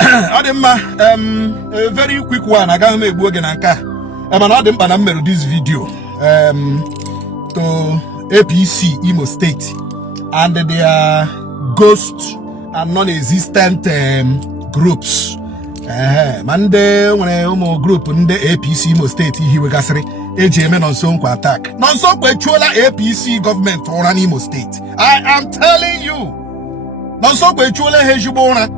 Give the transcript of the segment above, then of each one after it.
A very quick one. I got make again anka. I'm this video to APC Imo State and their ghost and non-existent groups. Mande when group in the APC Imo State he will gasri AJM Nonsonkwa attack. Nonsonkwa chola APC government for an Imo State. I am telling you. Nonsonkwa chola hejubona.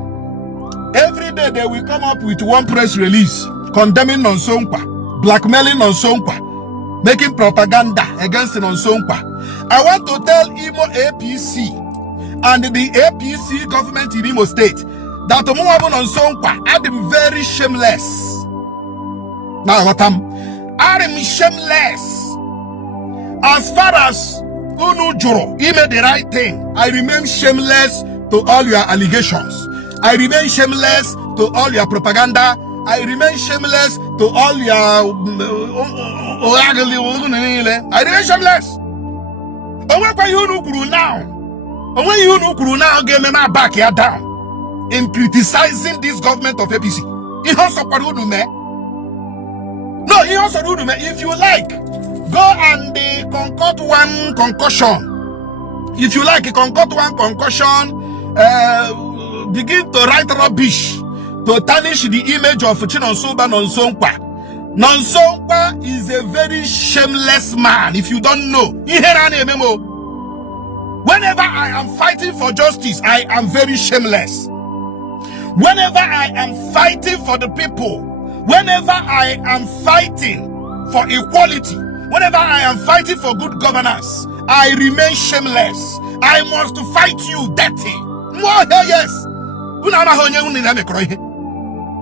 Every day they will come up with one press release condemning Nonsonkwa, blackmailing Nonsonkwa, making propaganda against Nonsonkwa. I want to tell Imo APC and the APC government in Imo State that Nonsonkwa are very shameless. Now what I'm shameless. As far as Unu Juro, he made the right thing. I remain shameless to all your allegations. I remain shameless to all your propaganda. I remain shameless to all your I remain shameless. And when you now get my back here down in criticizing this government of APC. No, he also do me. If you like, go and concoct one concussion. If you like, concoct one concussion. Begin to write rubbish to tarnish the image of Nonsonkwa. Nonsonkwa is a very shameless man. If you don't know, whenever I am fighting for justice, I am very shameless. Whenever I am fighting for the people, whenever I am fighting for equality, whenever I am fighting for good governance, I remain shameless. I must fight you dirty. Yes.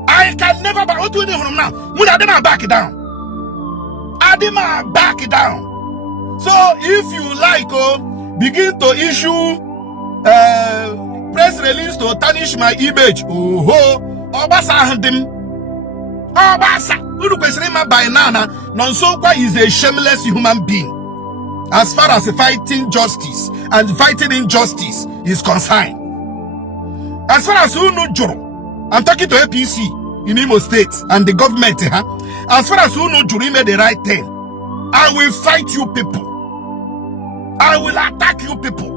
I can never back down. Back down. So if you like, begin to issue press release to tarnish my image. By Nana, Nonsonkwa is a shameless human being as far as fighting justice and fighting injustice is concerned. As far as Unu Juro, I'm talking to APC in Imo State and the government. As far as Unu Juro made the right thing, I will fight you people. I will attack you people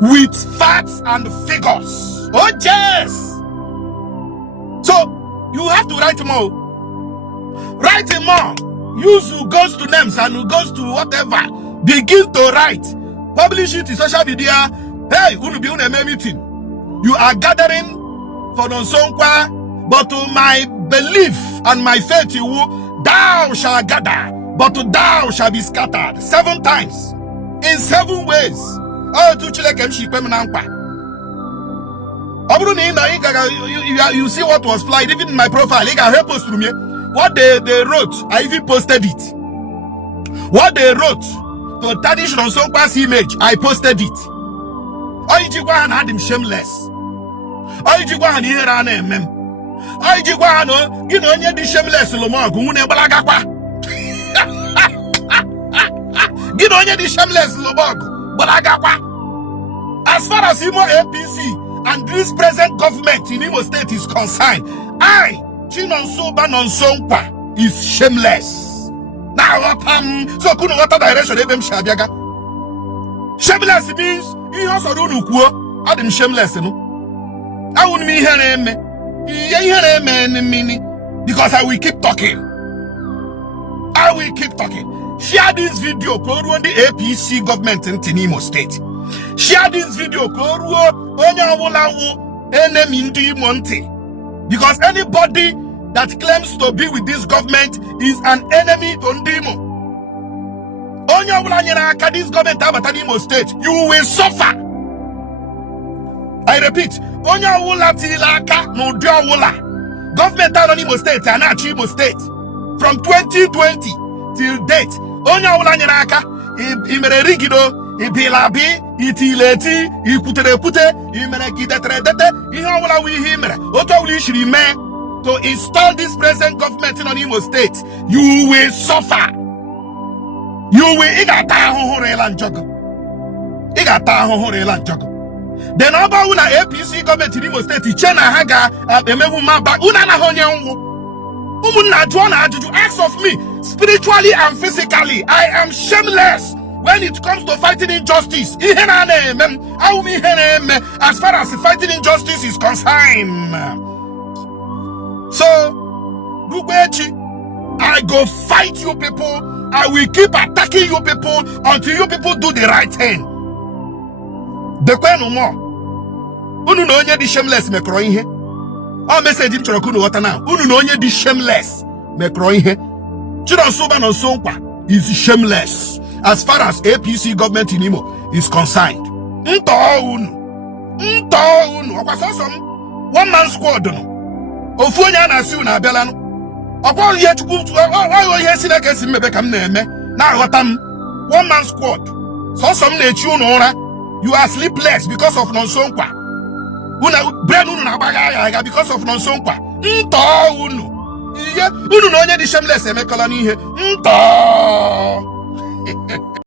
with facts and figures. Oh yes. So you have to write more. Write more. Use who goes to names and who goes to whatever. Begin to write. Publish it in social media. Hey, Unu be a meeting. You are gathering for Nonsonkwa, but to my belief and my faith you will, thou shalt gather, but thou shalt be scattered 7 times, in 7 ways. Oh, to you see what was flying, even in my profile, help us through me. What they wrote, I even posted it. What they wrote to tarnish Nonsonkwa's image, I posted it. Oh, you go and had him shameless. Oh, you go and hear an MM. Oh, you go and you know, you're the shameless Lomago, Munebagakwa. Get on the shameless Lomago, Balagakwa. As far as Imo APC and this present government in Imo State is concerned, Nonsonkwa is shameless. Now, what so couldn't water direction of them Shabiaga. Shameless means he also don't know Adam shameless, I wouldn't be here, because I will keep talking. I will keep talking. Share this video, go on the APC government in Imo State. Share this video, go because anybody that claims to be with this government is an enemy to Ndimo. This government of Imo State, you will suffer. I repeat, government of Imo State and Imo State from 2020 till date. Imere rigido, ibilabi, itileti, ikuterekute, imere kidetredete, ihawula wi himere. Oto wuli shirime to install this present government in Imo State. You will suffer. You will igata hohore lanjogo. Igata hohore lanjogo. Then ọba una APC government in Imo State iche na ha ga emewu maba una na onye nwu. Umunna jụọ na ajụjụ, ask of me, spiritually and physically, I am shameless when it comes to fighting injustice. Ihe na na-eme m, awụ m ihe na-eme as far as fighting injustice is concerned. So, Rugwechi, I go fight you people. I will keep attacking you people until you people do the right thing. The no more. Unu no onye di shameless mekro ihe. O message m chọrọ kunu ghọta na. Unu no onye di shameless mekro ihe. Nonsonkwa is shameless as far as APC government in Imo is concerned. Nto unu. Okwa sosom one man squad no. Ofu onye na-asị unu abịala no. Okwa ihe chukwu ihe Chineke si mmebe ka m na-eme na aghọta m. One man squad. Sosom na-echi unu ụra. You are sleepless because of Nonsonkwa. Brain unu na-agbaga because of Nonsonkwa. Nto unu. Unu na onye di shameless emekola n'ihe. Nto.